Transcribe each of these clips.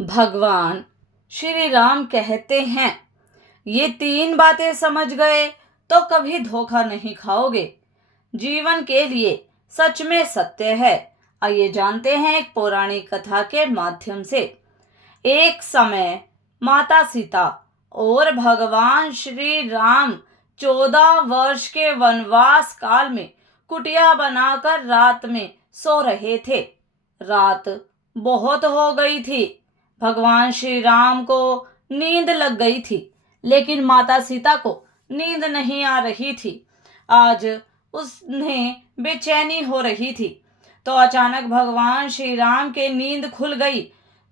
भगवान श्री राम कहते हैं, ये तीन बातें समझ गए तो कभी धोखा नहीं खाओगे। जीवन के लिए सच में सत्य है। आइए जानते हैं एक पौराणिक कथा के माध्यम से। एक समय माता सीता और भगवान श्री राम 14 वर्ष के वनवास काल में कुटिया बनाकर रात में सो रहे थे। रात बहुत हो गई थी। भगवान श्री राम को नींद लग गई थी, लेकिन माता सीता को नींद नहीं आ रही थी। आज उन्हें बेचैनी हो रही थी। तो अचानक भगवान श्री राम के नींद खुल गई।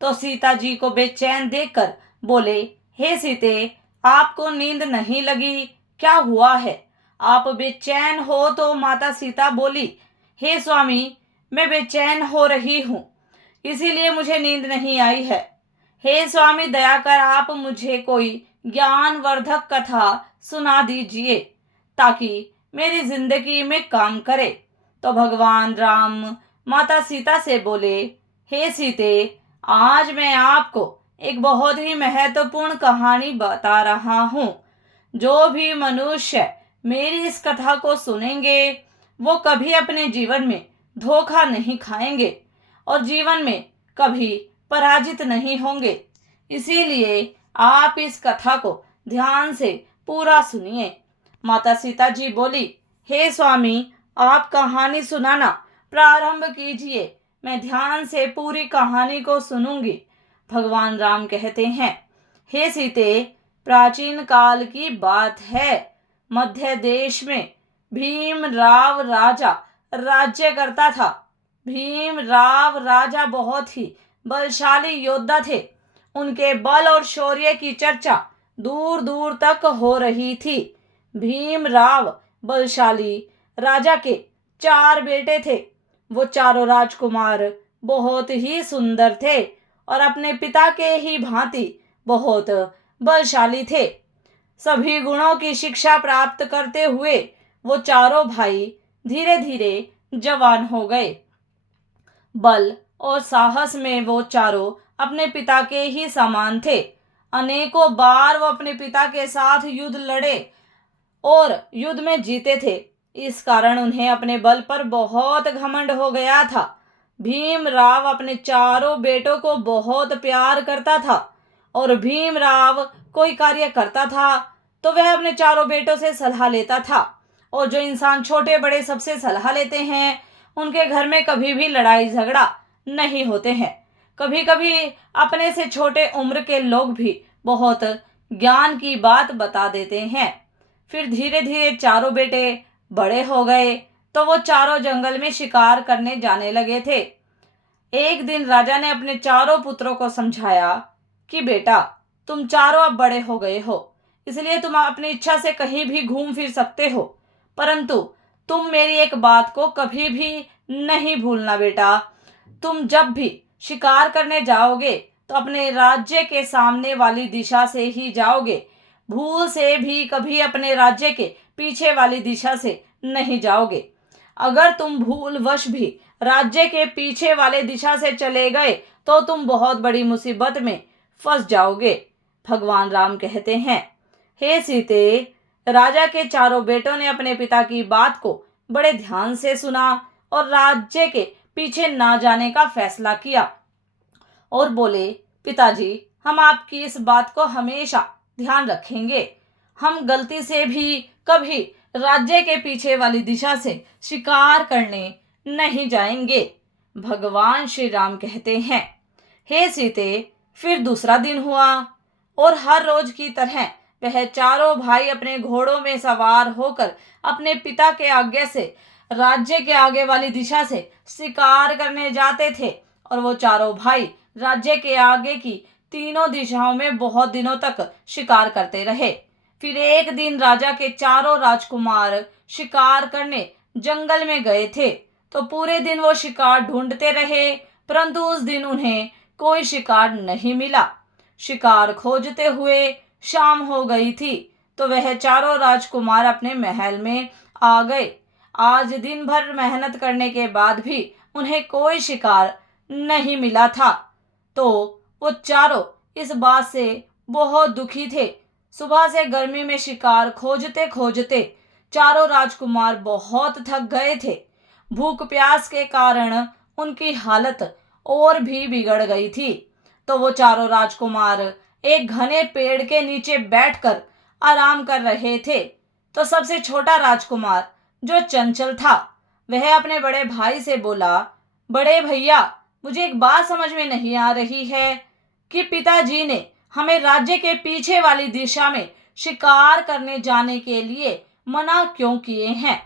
तो सीता जी को बेचैन देखकर बोले, हे सीते, आपको नींद नहीं लगी? क्या हुआ है? आप बेचैन हो? तो माता सीता बोली, हे स्वामी, मैं बेचैन हो रही हूँ, इसीलिए मुझे नींद नहीं आई है। हे स्वामी, दया कर आप मुझे कोई ज्ञानवर्धक कथा सुना दीजिए ताकि मेरी जिंदगी में काम करे। तो भगवान राम माता सीता से बोले, हे सीते, आज मैं आपको एक बहुत ही महत्वपूर्ण कहानी बता रहा हूँ। जो भी मनुष्य मेरी इस कथा को सुनेंगे वो कभी अपने जीवन में धोखा नहीं खाएंगे और जीवन में कभी पराजित नहीं होंगे। इसीलिए आप इस कथा को ध्यान से पूरा सुनिए। माता सीता जी बोली, हे स्वामी, आप कहानी सुनाना प्रारंभ कीजिए, मैं ध्यान से पूरी कहानी को सुनूंगी। भगवान राम कहते हैं, हे सीते, प्राचीन काल की बात है। मध्य देश में भीमराव राजा राज्य करता था। भीमराव राजा बहुत ही बलशाली योद्धा थे। उनके बल और शौर्य की चर्चा दूर दूर तक हो रही थी। भीमराव बलशाली राजा के 4 बेटे थे। वो चारों राजकुमार बहुत ही सुंदर थे और अपने पिता के ही भांति बहुत बलशाली थे। सभी गुणों की शिक्षा प्राप्त करते हुए वो चारों भाई धीरे धीरे जवान हो गए। बल और साहस में वो चारों अपने पिता के ही समान थे। अनेकों बार वो अपने पिता के साथ युद्ध लड़े और युद्ध में जीते थे। इस कारण उन्हें अपने बल पर बहुत घमंड हो गया था। भीमराव अपने चारों बेटों को बहुत प्यार करता था और भीमराव कोई कार्य करता था तो वह अपने चारों बेटों से सलाह लेता था। और जो इंसान छोटे बड़े सबसे सलाह लेते हैं उनके घर में कभी भी लड़ाई झगड़ा नहीं होते हैं। कभी कभी अपने से छोटे उम्र के लोग भी बहुत ज्ञान की बात बता देते हैं। फिर धीरे धीरे चारों बेटे बड़े हो गए तो वो चारों जंगल में शिकार करने जाने लगे थे। एक दिन राजा ने अपने चारों पुत्रों को समझाया कि बेटा, तुम चारों अब बड़े हो गए हो, इसलिए तुम अपनी इच्छा से कहीं भी घूम फिर सकते हो, परंतु तुम मेरी एक बात को कभी भी नहीं भूलना बेटा। तुम जब भी शिकार करने जाओगे तो अपने राज्य के सामने वाली दिशा से ही जाओगे। भूल से भी कभी अपने राज्य के पीछे वाली दिशा से नहीं जाओगे। अगर तुम भूलवश भी राज्य के पीछे वाले दिशा से चले गए तो तुम बहुत बड़ी मुसीबत में फंस जाओगे। भगवान राम कहते हैं, हे सीते, राजा के चारों बेटों ने अपने पिता की बात को बड़े ध्यान से सुना और राज्य के पीछे ना जाने का फैसला किया और बोले, पिताजी, हम आपकी इस बात को हमेशा ध्यान रखेंगे। हम गलती से भी कभी राज्य के पीछे वाली दिशा से शिकार करने नहीं जाएंगे। भगवान श्री राम कहते हैं, हे सीते, फिर दूसरा दिन हुआ और हर रोज की तरह वह चारों भाई अपने घोड़ों में सवार होकर अपने पिता के आज्ञा से राज्य के आगे वाली दिशा से शिकार करने जाते थे। और वो चारों भाई राज्य के आगे की तीनों दिशाओं में बहुत दिनों तक शिकार करते रहे। फिर एक दिन राजा के चारों राजकुमार शिकार करने जंगल में गए थे। तो पूरे दिन वो शिकार ढूंढते रहे, परंतु उस दिन उन्हें कोई शिकार नहीं मिला। शिकार खोजते हुए शाम हो गई थी तो वह चारों राजकुमार अपने महल में आ गए। आज दिन भर मेहनत करने के बाद भी उन्हें कोई शिकार नहीं मिला था। तो वो चारों इस बात से बहुत दुखी थे। सुबह से गर्मी में शिकार खोजते खोजते चारों राजकुमार बहुत थक गए थे। भूख प्यास के कारण उनकी हालत और भी बिगड़ गई थी। तो वो चारों राजकुमार एक घने पेड़ के नीचे बैठकर आराम कर रहे थे। तो सबसे छोटा राजकुमार जो चंचल था, वह अपने बड़े भाई से बोला, बड़े भैया, मुझे एक बात समझ में नहीं आ रही है कि पिताजी ने हमें राज्य के पीछे वाली दिशा में शिकार करने जाने के लिए मना क्यों किए हैं।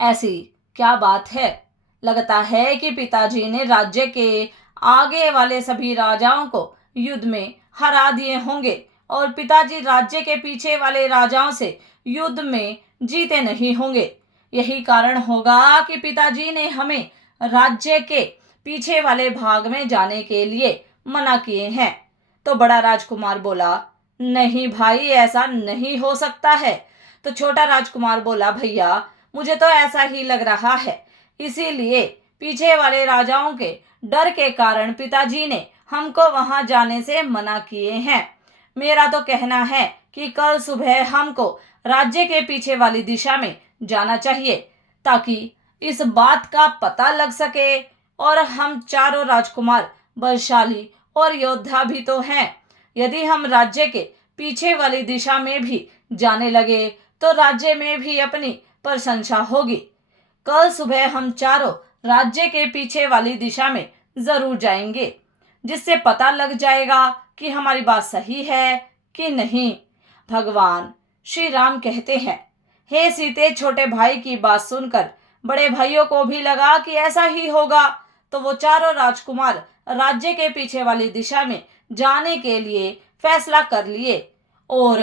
ऐसी क्या बात है? लगता है कि पिताजी ने राज्य के आगे वाले सभी राजाओं को युद्ध में हरा दिए होंगे और पिताजी राज्य के पीछे वाले राजाओं से युद्ध में जीते नहीं होंगे। यही कारण होगा कि पिताजी ने हमें राज्य के पीछे वाले भाग में जाने के लिए मना किए हैं। तो बड़ा राजकुमार बोला, नहीं भाई, ऐसा नहीं हो सकता है। तो छोटा राजकुमार बोला, भैया, मुझे तो ऐसा ही लग रहा है। इसीलिए पीछे वाले राजाओं के डर के कारण पिताजी ने हमको वहां जाने से मना किए हैं। मेरा तो कहना है कि कल सुबह हमको राज्य के पीछे वाली दिशा में जाना चाहिए, ताकि इस बात का पता लग सके। और हम चारों राजकुमार बलशाली और योद्धा भी तो हैं। यदि हम राज्य के पीछे वाली दिशा में भी जाने लगे तो राज्य में भी अपनी प्रशंसा होगी। कल सुबह हम चारों राज्य के पीछे वाली दिशा में जरूर जाएंगे, जिससे पता लग जाएगा कि हमारी बात सही है कि नहीं। भगवान श्री राम कहते हैं, हे सीते, छोटे भाई की बात सुनकर बड़े भाइयों को भी लगा कि ऐसा ही होगा। तो वो चारों राजकुमार राज्य के पीछे वाली दिशा में जाने के लिए फैसला कर लिए और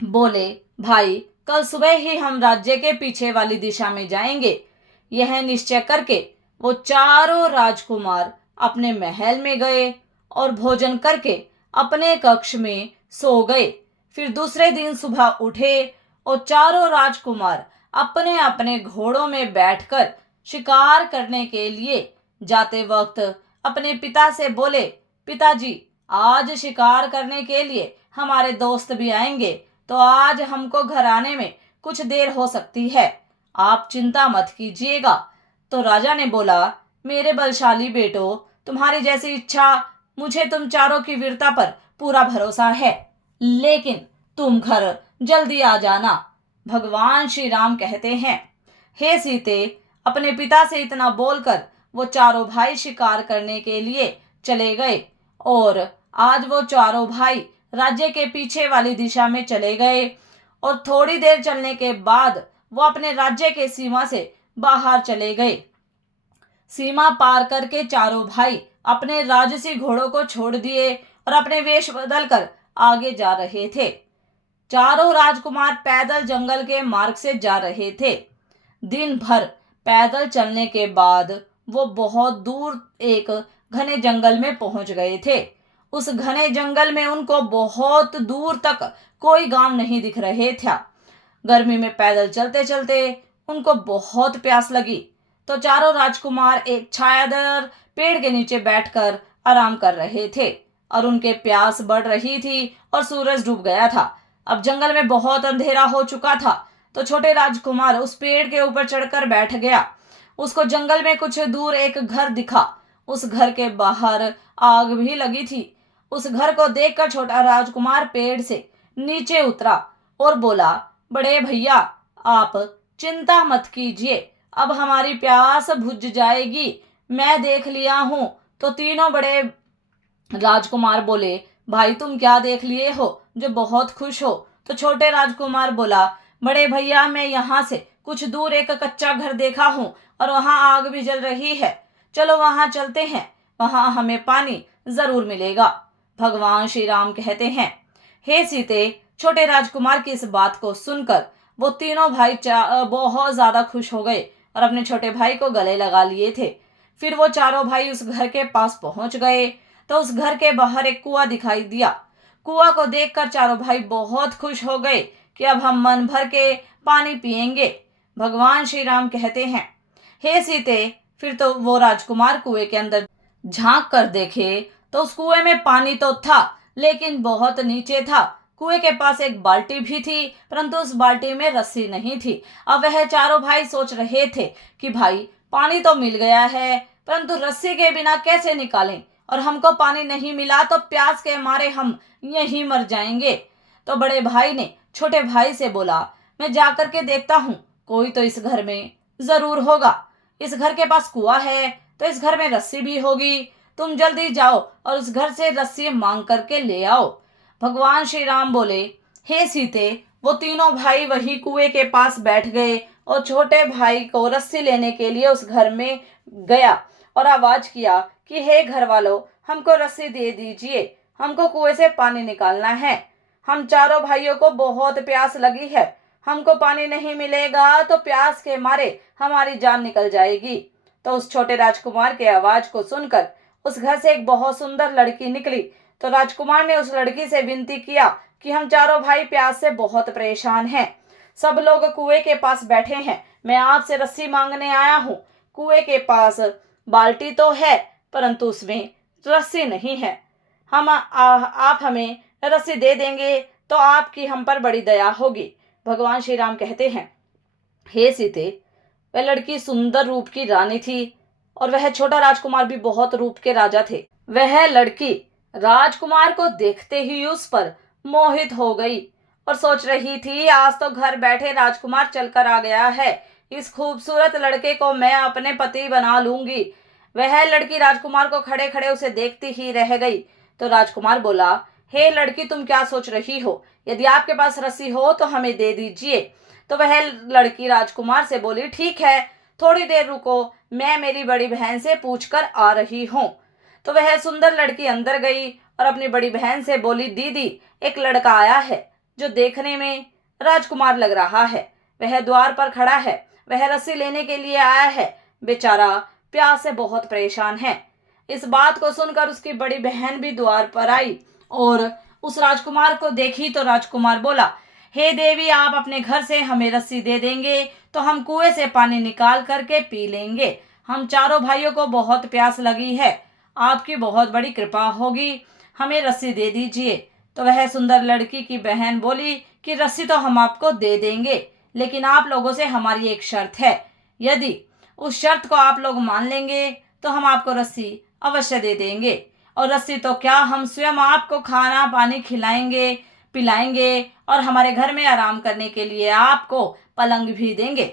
बोले, भाई, कल सुबह ही हम राज्य के पीछे वाली दिशा में जाएंगे। यह निश्चय करके वो चारों राजकुमार अपने महल में गए और भोजन करके अपने कक्ष में सो गए। फिर दूसरे दिन सुबह उठे और चारों राजकुमार अपने अपने घोड़ों में बैठकर शिकार करने के लिए जाते वक्त अपने पिता से बोले, पिताजी, आज शिकार करने के लिए हमारे दोस्त भी आएंगे, तो आज हमको घर आने में कुछ देर हो सकती है, आप चिंता मत कीजिएगा। तो राजा ने बोला, मेरे बलशाली बेटो, तुम्हारी जैसी इच्छा, मुझे तुम चारों की वीरता पर पूरा भरोसा है, लेकिन तुम घर जल्दी आ जाना। भगवान श्री राम कहते हैं, हे सीते, अपने पिता से इतना बोलकर वो चारों भाई शिकार करने के लिए चले गए और आज वो चारों भाई राज्य के पीछे वाली दिशा में चले गए और थोड़ी देर चलने के बाद वो अपने राज्य के सीमा से बाहर चले गए। सीमा पार करके चारों भाई अपने राजसी घोड़ों को छोड़ दिए और अपने वेश बदलकर आगे जा रहे थे। चारों राजकुमार पैदल जंगल के मार्ग से जा रहे थे। दिन भर पैदल चलने के बाद वो बहुत दूर एक घने जंगल में पहुंच गए थे। उस घने जंगल में उनको बहुत दूर तक कोई गांव नहीं दिख रहे था। गर्मी में पैदल चलते चलते उनको बहुत प्यास लगी। तो चारों राजकुमार एक छायादार पेड़ के नीचे बैठकर आराम कर रहे थे और उनके प्यास बढ़ रही थी और सूरज डूब गया था। अब जंगल में बहुत अंधेरा हो चुका था। तो छोटे राजकुमार उस पेड़ के ऊपर चढ़कर बैठ गया। उसको जंगल में कुछ दूर एक घर दिखा। उस घर के बाहर आग भी लगी थी। उस घर को देखकर छोटा राजकुमार पेड़ से नीचे उतरा और बोला, बड़े भैया, आप चिंता मत कीजिए, अब हमारी प्यास बुझ जाएगी, मैं देख लिया हूं। तो तीनों बड़े राजकुमार बोले, भाई, तुम क्या देख लिए हो जो बहुत खुश हो? तो छोटे राजकुमार बोला, बड़े भैया, मैं यहाँ से कुछ दूर एक कच्चा घर देखा हूँ और वहाँ आग भी जल रही है। चलो वहाँ चलते हैं, वहाँ हमें पानी जरूर मिलेगा। भगवान श्री राम कहते हैं, हे सीते, छोटे राजकुमार की इस बात को सुनकर वो तीनों भाई बहुत ज्यादा खुश हो गए और अपने छोटे भाई को गले लगा लिए थे। फिर वो चारों भाई उस घर के पास पहुंच गए। तो उस घर के बाहर एक कुआं दिखाई दिया। कुआं को देखकर चारों भाई बहुत खुश हो गए कि अब हम मन भर के पानी पिएंगे। भगवान श्री राम कहते हैं, हे सीते, फिर तो वो राजकुमार कुएं के अंदर झांक कर देखे तो उस कुएं में पानी तो था, लेकिन बहुत नीचे था। कुएं के पास एक बाल्टी भी थी, परंतु उस बाल्टी में रस्सी नहीं थी। अब वह चारों भाई सोच रहे थे कि भाई पानी तो मिल गया है, परंतु रस्सी के बिना कैसे निकालें, और हमको पानी नहीं मिला तो प्यास के मारे हम यहीं मर जाएंगे। तो बड़े भाई ने छोटे भाई से बोला, मैं जाकर के देखता हूँ, कोई तो इस घर में जरूर होगा। इस घर के पास कुआं है तो इस घर में रस्सी भी होगी। तुम जल्दी जाओ और उस घर से रस्सी मांग करके ले आओ। भगवान श्री राम बोले, हे सीते, वो तीनों भाई वही कुएं के पास बैठ गए और छोटे भाई को रस्सी लेने के लिए उस घर में गया और आवाज किया कि हे घर वालों, हमको रस्सी दे दीजिए, हमको कुएं से पानी निकालना है। हम चारों भाइयों को बहुत प्यास लगी है, हमको पानी नहीं मिलेगा तो प्यास के मारे हमारी जान निकल जाएगी। तो उस छोटे राजकुमार के आवाज को सुनकर उस घर से एक बहुत सुंदर लड़की निकली। तो राजकुमार ने उस लड़की से विनती किया कि हम चारों भाई प्यास से बहुत परेशान हैं, सब लोग कुएं के पास बैठे हैं, मैं आपसे रस्सी मांगने आया हूँ। कुएं के पास बाल्टी तो है, परंतु उसमें रस्सी नहीं है। आप हमें रस्सी दे देंगे तो आपकी हम पर बड़ी दया होगी। भगवान श्री राम कहते हैं, हे सीते, वह लड़की सुंदर रूप की रानी थी और वह छोटा राजकुमार भी बहुत रूप के राजा थे। वह लड़की राजकुमार को देखते ही उस पर मोहित हो गई और सोच रही थी, आज तो घर बैठे राजकुमार चलकर आ गया है, इस खूबसूरत लड़के को मैं अपने पति बना लूंगी। वह लड़की राजकुमार को खड़े खड़े उसे देखती ही रह गई। तो राजकुमार बोला, हे लड़की, तुम क्या सोच रही हो? यदि आपके पास रस्सी हो तो हमें दे दीजिए। तो वह लड़की राजकुमार से बोली, ठीक है, थोड़ी देर रुको, मैं मेरी बड़ी बहन से पूछकर आ रही हूँ। तो वह सुंदर लड़की अंदर गई और अपनी बड़ी बहन से बोली, दीदी, एक लड़का आया है जो देखने में राजकुमार लग रहा है, वह द्वार पर खड़ा है, वह रस्सी लेने के लिए आया है, बेचारा प्यास से बहुत परेशान है। इस बात को सुनकर उसकी बड़ी बहन भी द्वार पर आई और उस राजकुमार को देखी। तो राजकुमार बोला, हे देवी, आप अपने घर से हमें रस्सी दे देंगे तो हम कुएं से पानी निकाल करके पी लेंगे। हम चारों भाइयों को बहुत प्यास लगी है, आपकी बहुत बड़ी कृपा होगी, हमें रस्सी दे दीजिए। तो वह सुंदर लड़की की बहन बोली कि रस्सी तो हम आपको दे देंगे, लेकिन आप लोगों से हमारी एक शर्त है, यदि उस शर्त को आप लोग मान लेंगे तो हम आपको रस्सी अवश्य दे देंगे। और रस्सी तो क्या, हम स्वयं आपको खाना पानी खिलाएंगे पिलाएंगे और हमारे घर में आराम करने के लिए आपको पलंग भी देंगे।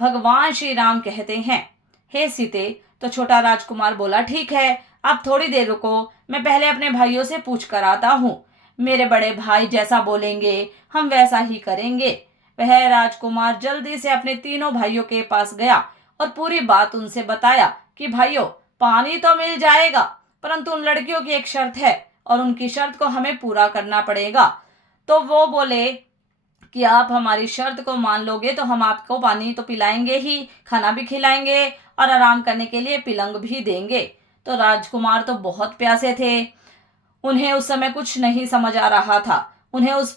भगवान श्री राम कहते हैं, हे सीते, तो छोटा राजकुमार बोला, ठीक है, आप थोड़ी देर रुको, मैं पहले अपने भाइयों से पूछ कर आता हूँ, मेरे बड़े भाई जैसा बोलेंगे हम वैसा ही करेंगे। वह राजकुमार जल्दी से अपने तीनों भाइयों के पास गया और पूरी बात उनसे बताया कि भाइयों, पानी तो मिल जाएगा, परंतु उन लड़कियों की एक शर्त है और उनकी शर्त को हमें पूरा करना पड़ेगा। तो वो बोले कि आप हमारी शर्त को मान लोगे तो हम आपको पानी तो पिलाएंगे ही, खाना भी खिलाएंगे और आराम करने के लिए पलंग भी देंगे। तो राजकुमार तो बहुत प्यासे थे, उन्हें उस समय कुछ नहीं समझ आ रहा था, उन्हें उस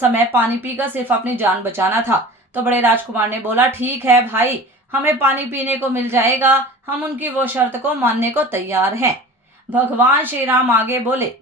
समय पानी पीकर सिर्फ अपनी जान बचाना था। तो बड़े राजकुमार ने बोला, ठीक है भाई, हमें पानी पीने को मिल जाएगा, हम उनकी वो शर्त को मानने को तैयार हैं। भगवान श्री राम आगे बोले,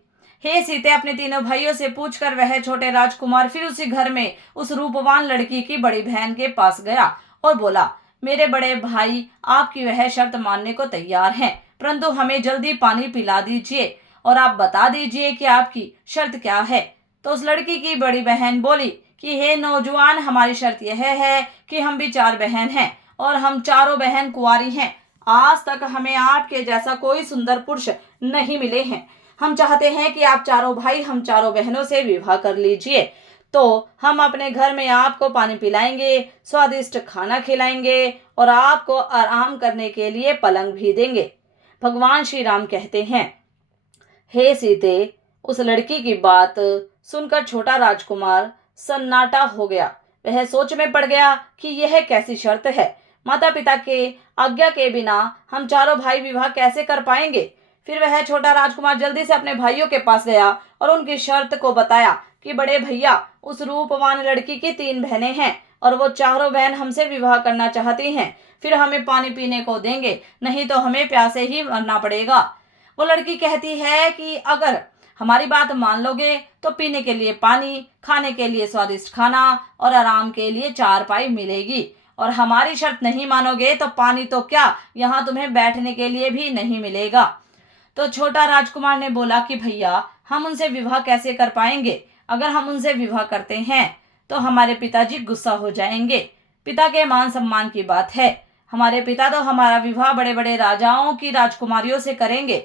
हे सीते, अपने तीनों भाइयों से पूछकर वह छोटे राजकुमार फिर उसी घर में उस रूपवान लड़की की बड़ी बहन के पास गया और बोला, मेरे बड़े भाई आपकी वह शर्त मानने को तैयार हैं, परंतु हमें जल्दी पानी पिला दीजिए और आप बता दीजिए कि आपकी शर्त क्या है। तो उस लड़की की बड़ी बहन बोली कि हे नौजवान, हमारी शर्त यह है कि हम भी 4 बहन हैं और हम चारों बहन कुंवारी हैं, आज तक हमें आपके जैसा कोई सुंदर पुरुष नहीं मिले हैं। हम चाहते हैं कि आप चारों भाई हम चारों बहनों से विवाह कर लीजिए, तो हम अपने घर में आपको पानी पिलाएंगे, स्वादिष्ट खाना खिलाएंगे और आपको आराम करने के लिए पलंग भी देंगे। भगवान श्री राम कहते हैं, हे सीते, उस लड़की की बात सुनकर छोटा राजकुमार सन्नाटा हो गया। वह सोच में पड़ गया कि यह कैसी शर्त है, माता पिता के आज्ञा के बिना हम चारों भाई विवाह कैसे कर पाएंगे। फिर वह छोटा राजकुमार जल्दी से अपने भाइयों के पास गया और उनकी शर्त को बताया कि बड़े भैया, उस रूपवान लड़की की 3 बहनें हैं और वो चारों बहन हमसे विवाह करना चाहती हैं, फिर हमें पानी पीने को देंगे, नहीं तो हमें प्यासे ही मरना पड़ेगा। वो लड़की कहती है कि अगर हमारी बात मान लोगे तो पीने के लिए पानी, खाने के लिए स्वादिष्ट खाना और आराम के लिए चारपाई मिलेगी, और हमारी शर्त नहीं मानोगे तो पानी तो क्या, यहाँ तुम्हें बैठने के लिए भी नहीं मिलेगा। तो छोटा राजकुमार ने बोला कि भैया, हम उनसे विवाह कैसे कर पाएंगे? अगर हम उनसे विवाह करते हैं तो हमारे पिताजी गुस्सा हो जाएंगे। पिता के मान सम्मान की बात है। हमारे पिता तो हमारा विवाह बड़े बड़े राजाओं की राजकुमारियों से करेंगे।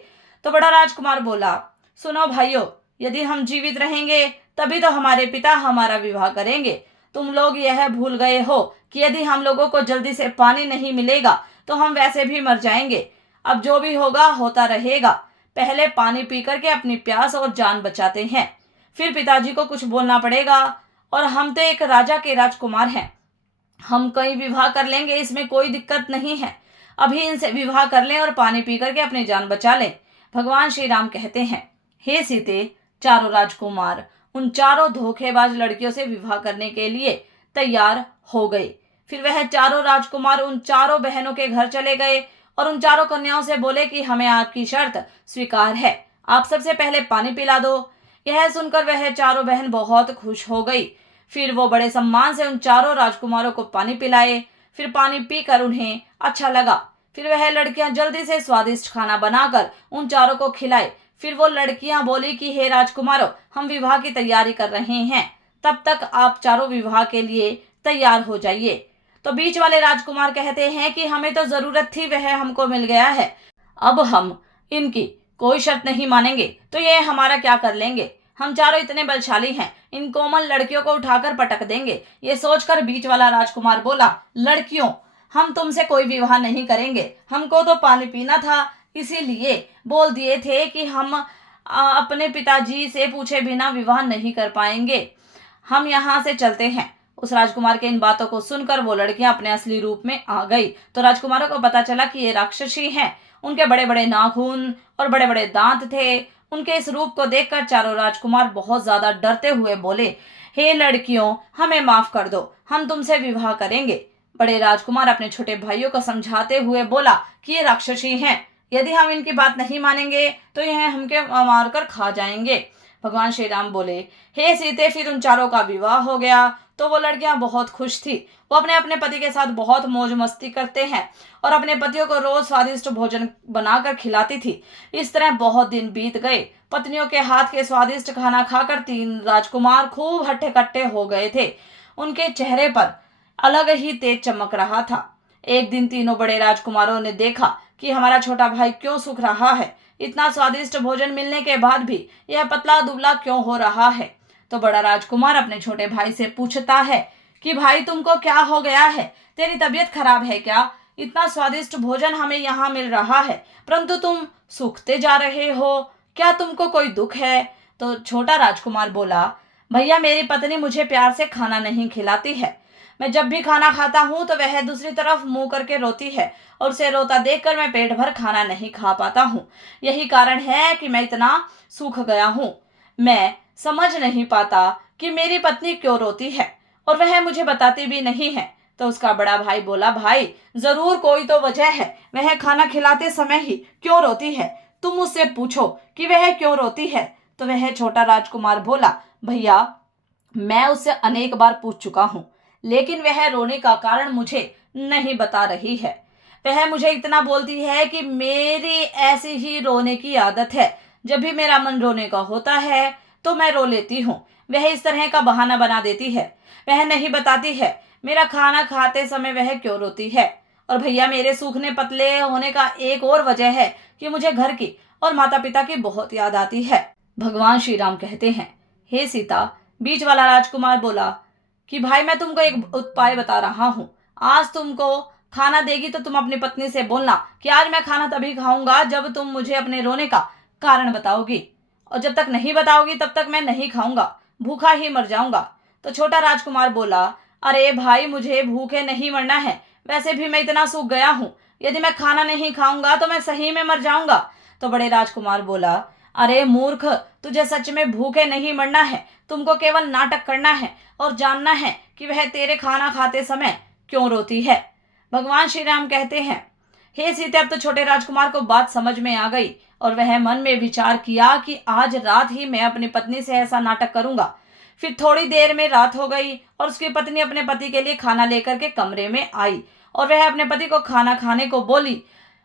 तो बड़ा राजकुमार बोला, सुनो भाइयों, यदि हम जीवित रहेंगे तभी तो हमारे पिता हमारा विवाह करेंगे। तुम लोग यह भूल गए हो कि यदि हम लोगों को जल्दी से पानी नहीं मिलेगा तो हम वैसे भी मर जाएंगे। अब जो भी होगा होता रहेगा। पहले पानी पी करके अपनी प्यास और जान बचाते हैं, फिर पिताजी को कुछ बोलना पड़ेगा। और हम तो एक राजा के राजकुमार हैं, हम कहीं विवाह कर लेंगे, इसमें कोई दिक्कत नहीं है। अभी इनसे विवाह कर लें और पानी पी करके अपनी जान बचा लें। भगवान श्री राम कहते हैं, हे सीते, चारों राजकुमार उन चारों धोखेबाज लड़कियों से विवाह करने के लिए तैयार हो गए। फिर वह चारों राजकुमार उन चारों बहनों के घर चले गए और उन चारों कन्याओं से बोले कि हमें आपकी शर्त स्वीकार है, आप सबसे पहले पानी पिला दो। यह सुनकर वह चारों बहन बहुत खुश हो गई। फिर वो बड़े सम्मान से उन चारों राजकुमारों को पानी पिलाए। फिर पानी पीकर उन्हें अच्छा लगा। फिर वह लड़कियां जल्दी से स्वादिष्ट खाना बनाकर उन चारों को खिलाए। फिर वो लड़कियां बोली कि हे राजकुमारों, हम विवाह की तैयारी कर रहे हैं, तब तक आप चारों विवाह के लिए तैयार हो जाइए। तो बीच वाले राजकुमार कहते हैं कि हमें तो जरूरत थी, वह हमको मिल गया है, अब हम इनकी कोई शर्त नहीं मानेंगे तो ये हमारा क्या कर लेंगे। हम चारों इतने बलशाली हैं, इन कोमल लड़कियों को उठाकर पटक देंगे। ये सोचकर बीच वाला राजकुमार बोला, लड़कियों, हम तुमसे कोई विवाह नहीं करेंगे, हमको तो पानी पीना था, इसीलिए बोल दिए थे कि हम अपने पिताजी से पूछे बिना विवाह नहीं कर पाएंगे, हम यहाँ से चलते हैं। उस राजकुमार के इन बातों को सुनकर वो लड़कियां अपने असली रूप में आ गई। तो राजकुमारों को पता चला कि ये राक्षसी हैं। उनके बड़े बड़े नाखून और बड़े बड़े दांत थे। उनके इस रूप को देखकर चारों राजकुमार बहुत ज्यादा डरते हुए बोले, हे लड़कियों, हमें माफ कर दो, हम तुमसे विवाह करेंगे। बड़े राजकुमार अपने छोटे भाइयों को समझाते हुए बोला कि ये राक्षसी हैं, यदि हम इनकी बात नहीं मानेंगे तो यह हमके मारकर खा जाएंगे। भगवान श्री राम बोले, हे सीते, फिर उन चारों का विवाह हो गया। तो वो लड़कियां बहुत खुश थी। वो अपने अपने पति के साथ बहुत मौज मस्ती करते हैं और अपने पतियों को रोज स्वादिष्ट भोजन बनाकर खिलाती थी। इस तरह बहुत दिन बीत गए। पत्नियों के हाथ के स्वादिष्ट खाना खाकर तीन राजकुमार खूब हट्टे कट्टे हो गए थे। उनके चेहरे पर अलग ही तेज चमक रहा था। एक दिन तीनों बड़े राजकुमारों ने देखा कि हमारा छोटा भाई क्यों सूख रहा है, इतना स्वादिष्ट भोजन मिलने के बाद भी यह पतला दुबला क्यों हो रहा है। तो बड़ा राजकुमार अपने छोटे भाई से पूछता है कि भाई, तुमको क्या हो गया है, तेरी तबीयत खराब है क्या? इतना स्वादिष्ट भोजन हमें यहाँ मिल रहा है परंतु तुम सूखते जा रहे हो, क्या तुमको कोई दुख है? तो छोटा राजकुमार बोला, भैया, मेरी पत्नी मुझे प्यार से खाना नहीं खिलाती है। मैं जब भी खाना खाता हूँ तो वह दूसरी तरफ मुंह करके रोती है और उसे रोता देखकर मैं पेट भर खाना नहीं खा पाता हूँ। यही कारण है कि मैं इतना सूख गया हूँ। मैं समझ नहीं पाता कि मेरी पत्नी क्यों रोती है और वह मुझे बताती भी नहीं है। तो उसका बड़ा भाई बोला, भाई, जरूर कोई तो वजह है, वह खाना खिलाते समय ही क्यों रोती है, तुम उससे पूछो कि वह क्यों रोती है। तो वह छोटा राजकुमार बोला, भैया, मैं उससे अनेक बार पूछ चुका हूँ लेकिन वह रोने का कारण मुझे नहीं बता रही है। वह मुझे इतना बोलती है कि मेरी ऐसी ही रोने की आदत है, जब भी मेरा मन रोने का होता है तो मैं रो लेती हूँ। वह इस तरह का बहाना बना देती है। वह नहीं बताती है मेरा खाना खाते समय वह क्यों रोती है। और भैया, मेरे सूखने पतले होने का एक और वजह है कि मुझे घर की और माता पिता की बहुत याद आती है। भगवान श्री राम कहते हैं, हे सीता, बीच वाला राजकुमार बोला कि भाई, मैं तुमको एक उपाय बता रहा हूँ। आज तुमको खाना देगी तो तुम अपनी पत्नी से बोलना कि आज मैं खाना तभी खाऊंगा जब तुम मुझे अपने रोने का कारण बताओगी, और जब तक नहीं बताओगी तब तक मैं नहीं खाऊंगा, भूखा ही मर जाऊंगा। तो छोटा राजकुमार बोला, अरे भाई, मुझे भूखे नहीं मरना है, वैसे भी मैं इतना सूख गया हूँ, यदि मैं खाना नहीं खाऊंगा तो मैं सही में मर जाऊंगा। तो बड़े राजकुमार बोला, अरे मूर्ख, तुझे सच में भूखे नहीं मरना है, तुमको केवल नाटक करना है और जानना है कि वह तेरे खाना खाते समय क्यों रोती है। भगवान श्री राम कहते हैं, हे सीते, अब तो छोटे राजकुमार को बात समझ में आ गई और वह मन में विचार किया कि आज रात ही मैं अपनी पत्नी से ऐसा नाटक करूंगा। फिर थोड़ी देर में रात हो गई और उसकी पत्नी अपने पति के लिए खाना लेकर के कमरे में आई और वह अपने पति को खाना खाने को बोली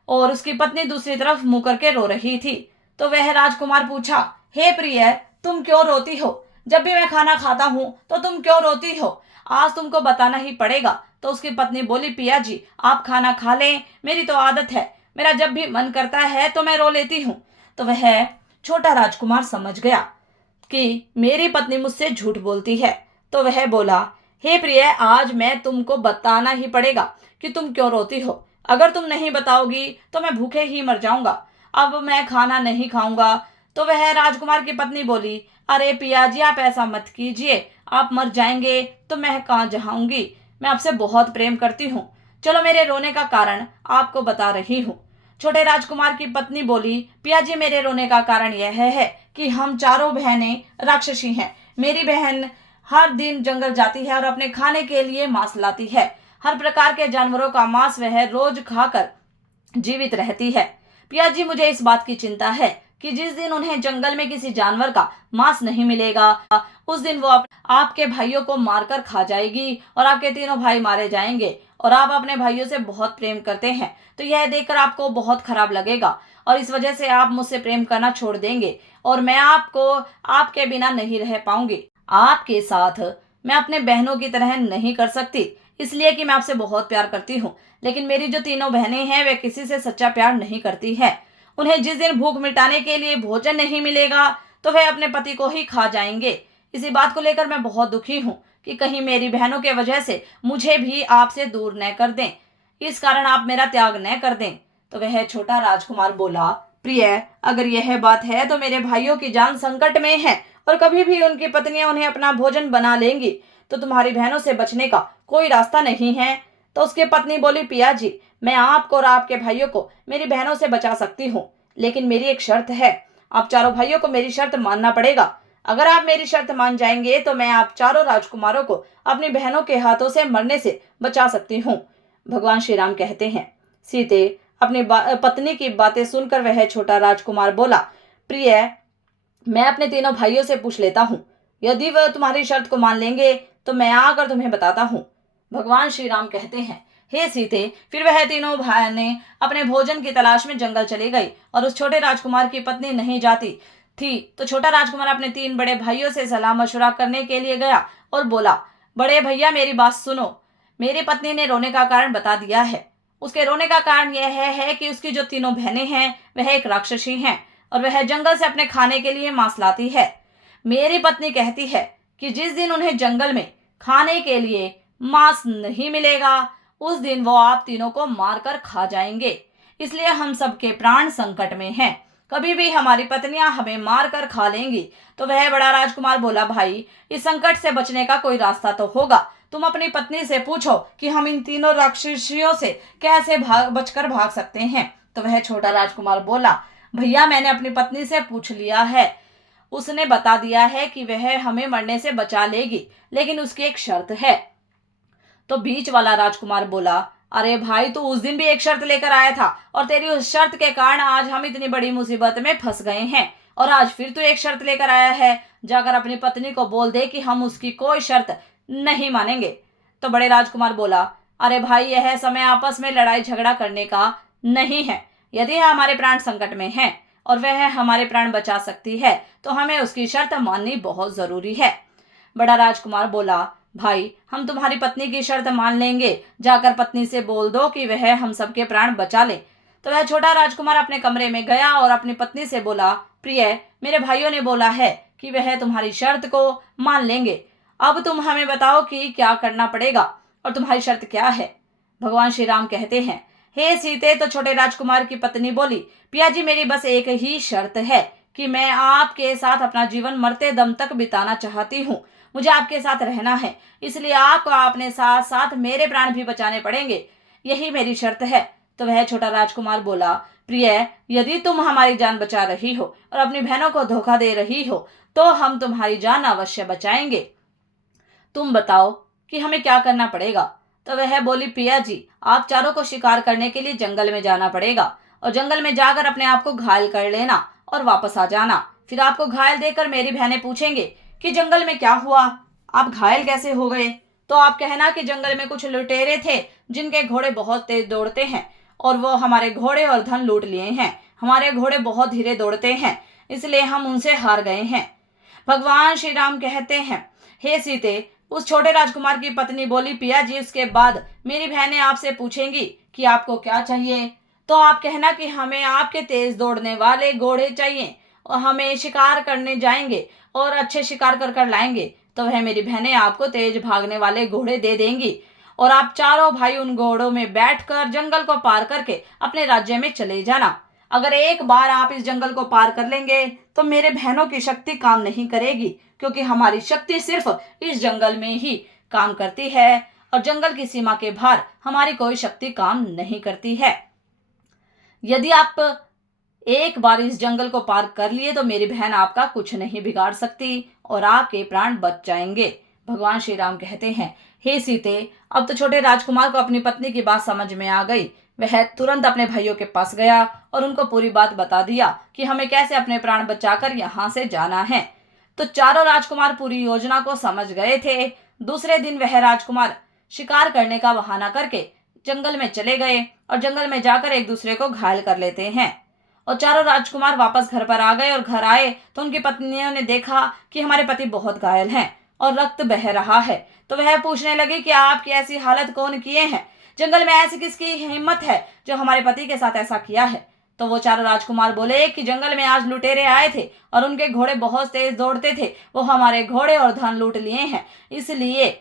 और उसकी पत्नी दूसरी तरफ मुंह करके रो रही थी। तो वह राजकुमार पूछा, हे प्रिय, तुम क्यों रोती हो? जब भी मैं खाना खाता हूँ तो तुम क्यों रोती हो? आज तुमको बताना ही पड़ेगा। तो उसकी पत्नी बोली, पिया जी, आप खाना खा लें, मेरी तो आदत है, मेरा जब भी मन करता है तो मैं रो लेती हूँ। तो वह छोटा राजकुमार समझ गया कि मेरी पत्नी मुझसे झूठ बोलती है। तो वह बोला, हे प्रिय, आज मैं तुमको बताना ही पड़ेगा कि तुम क्यों रोती हो। अगर तुम नहीं बताओगी तो मैं भूखे ही मर जाऊंगा। अब मैं खाना नहीं खाऊंगा। तो वह राजकुमार की पत्नी बोली, अरे पिया जी, आप ऐसा मत कीजिए, आप मर जाएंगे तो मैं कहाँ जाऊंगी? मैं आपसे बहुत प्रेम करती हूँ। चलो, मेरे रोने का कारण आपको बता रही हूँ। छोटे राजकुमार की पत्नी बोली, पिया जी, मेरे रोने का कारण यह है कि हम चारों बहनें राक्षसी हैं। मेरी बहन हर दिन जंगल जाती है और अपने खाने के लिए मांस लाती है। हर प्रकार के जानवरों का मांस वह रोज खाकर जीवित रहती है। पिया जी, मुझे इस बात की चिंता है कि जिस दिन उन्हें जंगल में किसी जानवर का मांस नहीं मिलेगा, उस दिन वो आपके भाइयों को मारकर खा जाएगी और आपके तीनों भाई मारे जाएंगे। और आप अपने भाइयों से बहुत प्रेम करते हैं, तो यह देखकर आपको बहुत खराब लगेगा और इस वजह से आप मुझसे प्रेम करना छोड़ देंगे और मैं आपको आपके बिना नहीं रह पाऊंगी। आपके साथ मैं अपने बहनों की तरह नहीं कर सकती, इसलिए कि मैं आपसे बहुत प्यार करती हूँ। लेकिन मेरी जो तीनों बहनें हैं वे किसी से सच्चा प्यार नहीं करती हैं। उन्हें जिस दिन भूख मिटाने के लिए भोजन नहीं मिलेगा तो वे अपने पति को ही खा जाएंगे। इसी बात को लेकर मैं बहुत दुखी हूँ कि कहीं मेरी बहनों के वजह से मुझे भी आपसे दूर न कर दें। इस कारण आप मेरा त्याग न कर दें। तो वह छोटा राजकुमार बोला, प्रिय, अगर यह बात है तो मेरे भाइयों की जान संकट में है और कभी भी उनकी पत्नियां उन्हें अपना भोजन बना लेंगी तो तुम्हारी बहनों से बचने का कोई रास्ता नहीं है। तो उसकी पत्नी बोली, पिया जी, मैं आपको और आपके भाइयों को मेरी बहनों से बचा सकती हूँ, लेकिन मेरी एक शर्त है। आप चारों भाइयों को मेरी शर्त मानना पड़ेगा। अगर आप मेरी शर्त मान जाएंगे तो मैं आप चारों राजकुमारों को अपनी बहनों के हाथों से मरने से बचा सकती हूँ। भगवान श्री राम कहते हैं, सीते अपनी पत्नी की बातें सुनकर वह छोटा राजकुमार बोला, प्रिय, मैं अपने तीनों भाइयों से पूछ लेता हूँ, यदि वह तुम्हारी शर्त को मान लेंगे तो मैं आकर तुम्हें बताता हूँ। भगवान श्री राम कहते हैं, हे सीते, फिर वह तीनों बहनें अपने भोजन की तलाश में जंगल चली गई और उस छोटे राजकुमार की पत्नी नहीं जाती थी। तो छोटा राजकुमार अपने तीन बड़े भाइयों से सलाह मशवरा करने के लिए गया और बोला, बड़े भैया, मेरी बात सुनो। मेरी पत्नी ने रोने का कारण बता दिया है। उसके रोने का कारण यह है कि उसकी जो तीनों बहनें हैं वह एक राक्षसी हैं और वह जंगल से अपने खाने के लिए मांस लाती है। मेरी पत्नी कहती है कि जिस दिन उन्हें जंगल में खाने के लिए मांस नहीं मिलेगा उस दिन वो आप तीनों को मारकर खा जाएंगे। इसलिए हम सबके प्राण संकट में हैं। कभी भी हमारी पत्नियां हमें मारकर खा लेंगी। तो वह बड़ा राजकुमार बोला, भाई, इस संकट से बचने का कोई रास्ता तो होगा। तुम अपनी पत्नी से पूछो कि हम इन तीनों राक्षसियों से कैसे बचकर भाग सकते हैं। तो वह छोटा राजकुमार बोला, भैया, मैंने अपनी पत्नी से पूछ लिया है। उसने बता दिया है कि वह हमें मरने से बचा लेगी, लेकिन उसकी एक शर्त है। तो बीच वाला राजकुमार बोला, अरे भाई, तू उस दिन भी एक शर्त लेकर आया था और तेरी उस शर्त के कारण आज हम इतनी बड़ी मुसीबत में फंस गए हैं और आज फिर तू एक शर्त लेकर आया है। जाकर अपनी पत्नी को बोल दे कि हम उसकी कोई शर्त नहीं मानेंगे। तो बड़े राजकुमार बोला, अरे भाई, यह समय आपस में लड़ाई झगड़ा करने का नहीं है। यदि हमारे प्राण संकट में हैं और वह हमारे प्राण बचा सकती है तो हमें उसकी शर्त माननी बहुत जरूरी है। बड़ा राजकुमार बोला, भाई, हम तुम्हारी पत्नी की शर्त मान लेंगे। जाकर पत्नी से बोल दो कि वह हम सबके प्राण बचा ले। तो वह छोटा राजकुमार अपने कमरे में गया और अपनी पत्नी से बोला, प्रिय, मेरे भाइयों ने बोला है कि वह तुम्हारी शर्त को मान लेंगे। अब तुम हमें बताओ कि क्या करना पड़ेगा और तुम्हारी शर्त क्या है। भगवान श्री राम कहते हैं, हे सीते। तो छोटे राजकुमार की पत्नी बोली, पिया जी, मेरी बस एक ही शर्त है कि मैं आपके साथ अपना जीवन मरते दम तक बिताना चाहती हूँ। मुझे आपके साथ रहना है, इसलिए आपको अपने साथ साथ मेरे प्राण भी बचाने पड़ेंगे। यही मेरी शर्त है। तो वह छोटा राजकुमार बोला, प्रिय, यदि तुम हमारी जान बचा रही हो और अपनी बहनों को धोखा दे रही हो तो हम तुम्हारी जान अवश्य बचाएंगे। तुम बताओ कि हमें क्या करना पड़ेगा। तो वह बोली, पिया जी, आप चारों को शिकार करने के लिए जंगल में जाना पड़ेगा और जंगल में जाकर अपने आप को घायल कर लेना और वापस आ जाना। फिर आपको घायल देखकर मेरी बहनें पूछेंगे कि जंगल में क्या हुआ, आप घायल कैसे हो गए। तो आप कहना कि जंगल में कुछ लुटेरे थे जिनके घोड़े बहुत तेज दौड़ते हैं और वो हमारे घोड़े और धन लूट लिए हैं। हमारे घोड़े बहुत धीरे दौड़ते हैं, इसलिए हम उनसे हार गए हैं। भगवान श्री राम कहते हैं, हे सीते, उस छोटे राजकुमार की पत्नी बोली, पिया जी, उसके बाद मेरी बहनें आपसे पूछेंगी कि आपको क्या चाहिए। तो आप कहना कि हमें आपके तेज दौड़ने वाले घोड़े चाहिए और हमें शिकार करने जाएंगे और अच्छे शिकार कर कर लाएंगे। तो वह मेरी बहनें आपको तेज भागने वाले घोड़े दे देंगी और आप चारों भाई उन घोड़ों में बैठकर जंगल को पार करके अपने राज्य में चले जाना। अगर एक बार आप इस जंगल को पार कर लेंगे तो मेरे बहनों की शक्ति काम नहीं करेगी, क्योंकि हमारी शक्ति सिर्फ इस जंगल में ही काम करती है और जंगल की सीमा के बाहर हमारी कोई शक्ति काम नहीं करती है। यदि आप एक बार इस जंगल को पार कर लिए तो मेरी बहन आपका कुछ नहीं बिगाड़ सकती और आपके प्राण बच जाएंगे। भगवान श्री राम कहते हैं, हे सीते, अब तो छोटे राजकुमार को अपनी पत्नी की बात समझ में आ गई। वह तुरंत अपने भाइयों के पास गया और उनको पूरी बात बता दिया कि हमें कैसे अपने प्राण बचाकर यहाँ से जाना है। तो चारों राजकुमार पूरी योजना को समझ गए थे। दूसरे दिन वह राजकुमार शिकार करने का बहाना करके जंगल में चले गए और जंगल में जाकर एक दूसरे को घायल कर लेते हैं। और चारों राजकुमार वापस घर पर आ गए और घर आए तो उनकी पत्नियों ने देखा कि हमारे पति बहुत घायल हैं और रक्त बह रहा है। तो वह पूछने लगी कि आपकी ऐसी हालत कौन किए हैं, जंगल में ऐसी किसकी हिम्मत है जो हमारे पति के साथ ऐसा किया है। तो वो चारों राजकुमार बोले कि जंगल में आज लुटेरे आए थे और उनके घोड़े बहुत तेज दौड़ते थे, वो हमारे घोड़े और धन लूट लिए हैं, इसलिए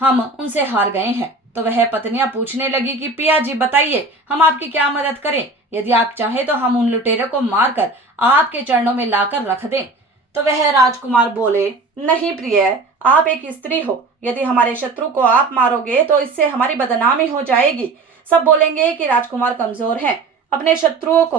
हम उनसे हार गए हैं। तो वह पत्नियां पूछने लगी कि पिया जी, बताइए, हम आपकी क्या मदद करें। यदि आप चाहे तो हम उन लुटेरों को मारकर आपके चरणों में लाकर रख दें। तो वह राजकुमार बोले, नहीं प्रिय, आप एक स्त्री हो, यदि हमारे शत्रु को आप मारोगे तो इससे हमारी बदनामी हो जाएगी। सब बोलेंगे कि राजकुमार कमजोर हैं, अपने शत्रुओं को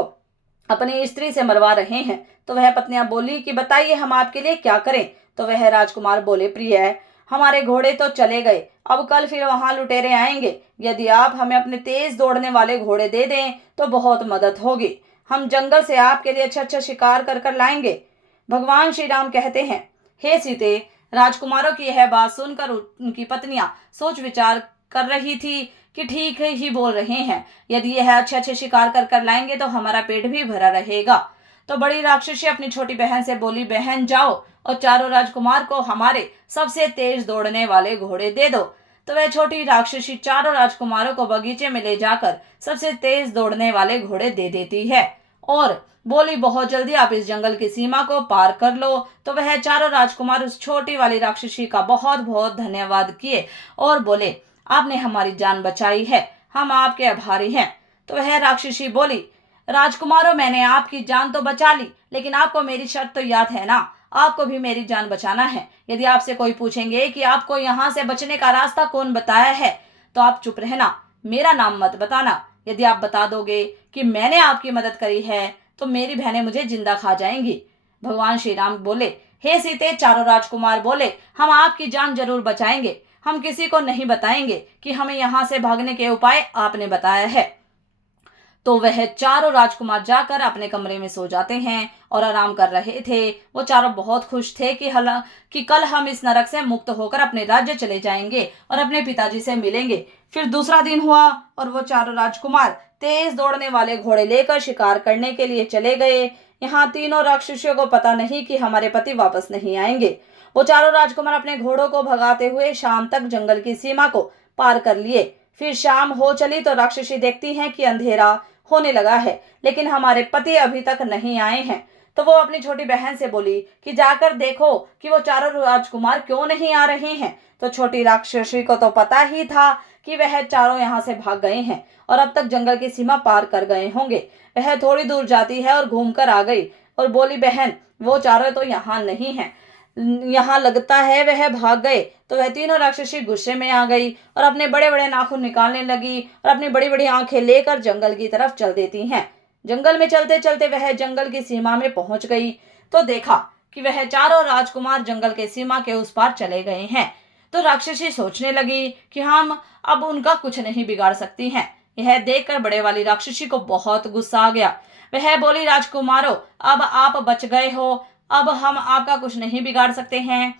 अपनी स्त्री से मरवा रहे हैं। तो वह पत्नियां बोली कि बताइए, हम आपके लिए क्या करें। तो वह राजकुमार बोले, प्रिय, हमारे घोड़े तो चले गए, अब कल फिर वहां लुटेरे आएंगे। यदि आप हमें अपने तेज दौड़ने वाले घोड़े दे दें तो बहुत मदद होगी, हम जंगल से आपके लिए अच्छा अच्छा शिकार कर कर लाएंगे। भगवान श्री राम कहते हैं, हे सीते, राजकुमारों की यह बात सुनकर उनकी पत्नियां सोच विचार कर रही थी कि ठीक ही बोल रहे हैं, यदि यह अच्छे अच्छे शिकार कर कर लाएंगे तो हमारा पेट भी भरा रहेगा। तो बड़ी राक्षसी अपनी छोटी बहन से बोली, बहन जाओ और चारों राजकुमार को हमारे सबसे तेज दौड़ने वाले घोड़े दे दो। तो वह छोटी राक्षसी चारों राजकुमारों को बगीचे में ले जाकर सबसे तेज दौड़ने वाले घोड़े दे देती है और बोली, बहुत जल्दी आप इस जंगल की सीमा को पार कर लो। तो वह चारों राजकुमार उस छोटी वाली राक्षसी का बहुत बहुत धन्यवाद किए और बोले, आपने हमारी जान बचाई है, हम आपके आभारी हैं। तो वह राक्षसी बोली, राजकुमारों, मैंने आपकी जान तो बचा ली, लेकिन आपको मेरी शर्त तो याद है ना, आपको भी मेरी जान बचाना है। यदि आपसे कोई पूछेंगे कि आपको यहाँ से बचने का रास्ता कौन बताया है तो आप चुप रहना, मेरा नाम मत बताना। यदि आप बता दोगे कि मैंने आपकी मदद करी है तो मेरी बहनें मुझे जिंदा खा जाएंगी। भगवान श्री राम बोले, हे सीते, चारों राजकुमार बोले, हम आपकी जान जरूर बचाएंगे, हम किसी को नहीं बताएंगे कि हमें यहाँ से भागने के उपाय आपने बताया है। तो वह चारों राजकुमार जाकर अपने कमरे में सो जाते हैं और आराम कर रहे थे। वो चारों बहुत खुश थे कि कल हम इस नरक से मुक्त होकर अपने राज्य चले जाएंगे और अपने पिताजी से मिलेंगे। फिर दूसरा दिन हुआ और वो चारों राजकुमार तेज दौड़ने वाले घोड़े लेकर शिकार करने के लिए चले गए। यहाँ तीनों राक्षसियों को पता नहीं कि हमारे पति वापस नहीं आएंगे। वो चारों राजकुमार अपने घोड़ों को भगाते हुए शाम तक जंगल की सीमा को पार कर लिए। फिर शाम हो चली तो राक्षसी देखती हैं कि अंधेरा होने लगा है, लेकिन हमारे पति अभी तक नहीं आए हैं। तो वो अपनी छोटी बहन से बोली कि जाकर देखो कि वो चारों राजकुमार क्यों नहीं आ रहे हैं। तो छोटी राक्षसी को तो पता ही था कि वह चारों यहाँ से भाग गए हैं और अब तक जंगल की सीमा पार कर गए होंगे। वह थोड़ी दूर जाती है और घूमकर आ गई और बोली, बहन, वो चारों तो यहाँ नहीं है, यहाँ लगता है वह भाग गए। तो वह तीनों राक्षसी गुस्से में आ गई और अपने बड़े बड़े नाखून निकालने लगी और अपनी बड़ी बड़ी आंखें लेकर जंगल की तरफ चल देती हैं। जंगल में चलते चलते वह जंगल की सीमा में पहुंच गई तो देखा कि वह चारों राजकुमार जंगल के सीमा के उस पार चले गए हैं। तो राक्षसी सोचने लगी कि हम अब उनका कुछ नहीं बिगाड़ सकती हैं। यह देखकर बड़े वाली राक्षसी को बहुत गुस्सा आ गया। वह बोली, राजकुमारों, अब आप बच गए हो, अब हम आपका कुछ नहीं बिगाड़ सकते हैं,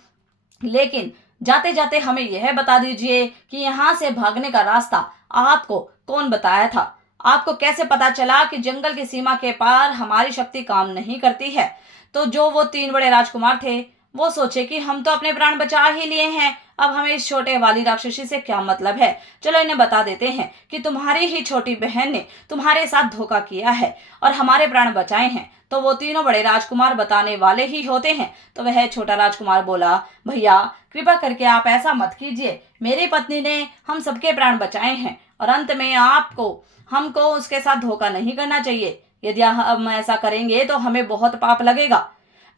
लेकिन जाते जाते हमें यह बता दीजिए कि यहाँ से भागने का रास्ता आपको कौन बताया था? आपको कैसे पता चला कि जंगल की सीमा के पार हमारी शक्ति काम नहीं करती है? तो जो वो तीन बड़े राजकुमार थे, वो सोचे कि हम तो अपने प्राण बचा ही लिए हैं, अब हमें इस छोटे वाली राक्षसी से क्या मतलब है। चलो इन्हें बता देते हैं कि तुम्हारी ही छोटी बहन ने तुम्हारे साथ धोखा किया है और हमारे प्राण बचाए हैं। तो वो तीनों बड़े राजकुमार बताने वाले ही होते हैं। तो वह छोटा राजकुमार बोला, भैया कृपा करके आप ऐसा मत कीजिए, मेरी पत्नी ने हम सबके प्राण बचाए हैं और अंत में आपको हमको उसके साथ धोखा नहीं करना चाहिए। यदि हम ऐसा करेंगे तो हमें बहुत पाप लगेगा।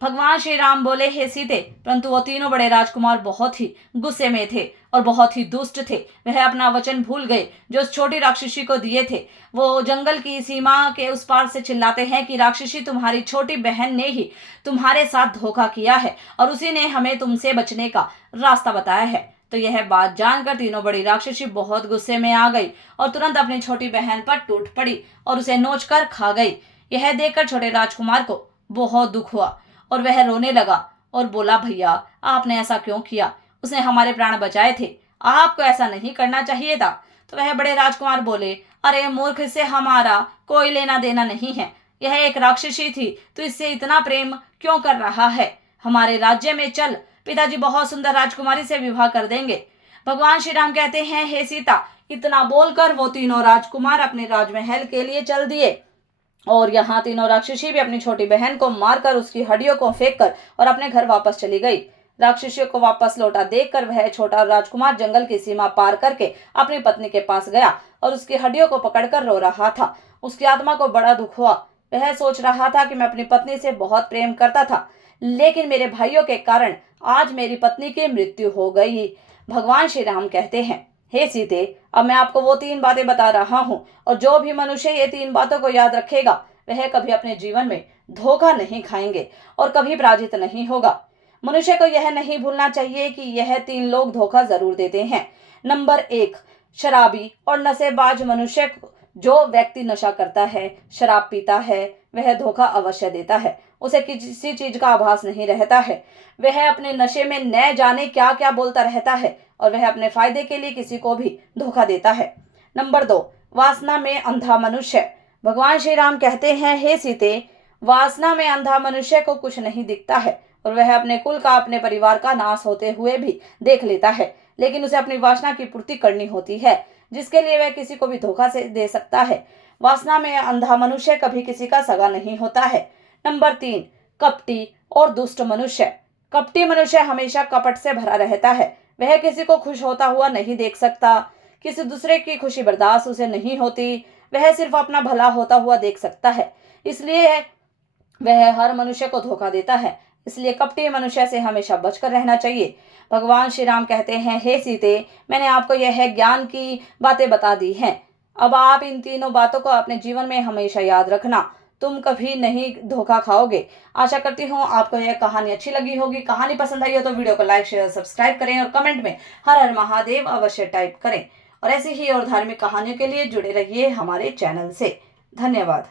भगवान श्री राम बोले, हे सीते, परंतु वो तीनों बड़े राजकुमार बहुत ही गुस्से में थे और बहुत ही दुष्ट थे। वह अपना वचन भूल गए जो उस छोटी राक्षसी को दिए थे। वो जंगल की सीमा के उस पार से चिल्लाते हैं कि राक्षसी, तुम्हारी छोटी बहन ने ही तुम्हारे साथ धोखा किया है और उसी ने हमें तुमसे बचने का रास्ता बताया है। तो यह बात जानकर तीनों बड़ी राक्षसी बहुत गुस्से में आ गई और तुरंत अपनी छोटी बहन पर टूट पड़ी और उसे नोच कर खा गई। यह देखकर छोटे राजकुमार को बहुत दुख हुआ और वह रोने लगा और बोला, भैया आपने ऐसा क्यों किया? उसने हमारे प्राण बचाए थे, आपको ऐसा नहीं करना चाहिए था। तो वह बड़े राजकुमार बोले, अरे मूर्ख, इससे हमारा कोई लेना देना नहीं है। यह एक राक्षसी थी, तो इससे इतना प्रेम क्यों कर रहा है? हमारे राज्य में चल, पिताजी बहुत सुंदर राजकुमारी से विवाह कर देंगे। भगवान श्री राम कहते हैं, हे सीता, इतना बोलकर वो तीनों राजकुमार अपने राजमहल के लिए चल दिए और यहाँ तीनों राक्षसी भी अपनी छोटी बहन को मारकर उसकी हड्डियों को फेंक कर और अपने घर वापस चली गई। राक्षसियों को वापस लौटा देखकर वह छोटा राजकुमार जंगल की सीमा पार करके अपनी पत्नी के पास गया और उसकी हड्डियों को पकड़कर रो रहा था। उसकी आत्मा को बड़ा दुख हुआ। वह सोच रहा था कि मैं अपनी पत्नी से बहुत प्रेम करता था, लेकिन मेरे भाइयों के कारण आज मेरी पत्नी की मृत्यु हो गई। भगवान श्री राम कहते हैं, हे सीते, अब मैं आपको वो तीन बातें बता रहा हूँ और जो भी मनुष्य ये तीन बातों को याद रखेगा वह कभी अपने जीवन में धोखा नहीं खाएंगे और कभी पराजित नहीं होगा। मनुष्य को यह नहीं भूलना चाहिए कि यह तीन लोग धोखा जरूर देते हैं। नंबर 1, शराबी और नशेबाज मनुष्य। जो व्यक्ति नशा करता है, शराब पीता है, वह धोखा अवश्य देता है। उसे किसी चीज का आभास नहीं रहता है। वह अपने नशे में न जाने क्या क्या बोलता रहता है और वह अपने फायदे के लिए किसी को भी धोखा देता है। नंबर 2, वासना में अंधा मनुष्य। भगवान श्री राम कहते हैं, हे सीते, वासना में अंधा मनुष्य को कुछ नहीं दिखता है और वह अपने कुल का, अपने परिवार का नाश होते हुए भी देख लेता है, लेकिन उसे अपनी वासना की पूर्ति करनी होती है, जिसके लिए वह किसी को भी धोखा से दे सकता है। वासना में अंधा मनुष्य कभी किसी का सगा नहीं होता है। नंबर 3, कपटी और दुष्ट मनुष्य। कपटी मनुष्य हमेशा कपट से भरा रहता है। वह किसी को खुश होता हुआ नहीं देख सकता, किसी दूसरे की खुशी बर्दाश्त उसे नहीं होती। वह सिर्फ अपना भला होता हुआ देख सकता है, इसलिए वह हर मनुष्य को धोखा देता है। इसलिए कपटी मनुष्य से हमेशा बचकर रहना चाहिए। भगवान श्री राम कहते हैं, हे सीते, मैंने आपको यह ज्ञान की बातें बता दी हैं। अब आप इन तीनों बातों को अपने जीवन में हमेशा याद रखना, तुम कभी नहीं धोखा खाओगे। आशा करती हूँ आपको यह कहानी अच्छी लगी होगी। कहानी पसंद आई हो तो वीडियो को लाइक, शेयर, सब्सक्राइब करें और कमेंट में हर हर महादेव अवश्य टाइप करें। और ऐसी ही और धार्मिक कहानियों के लिए जुड़े रहिए हमारे चैनल से। धन्यवाद।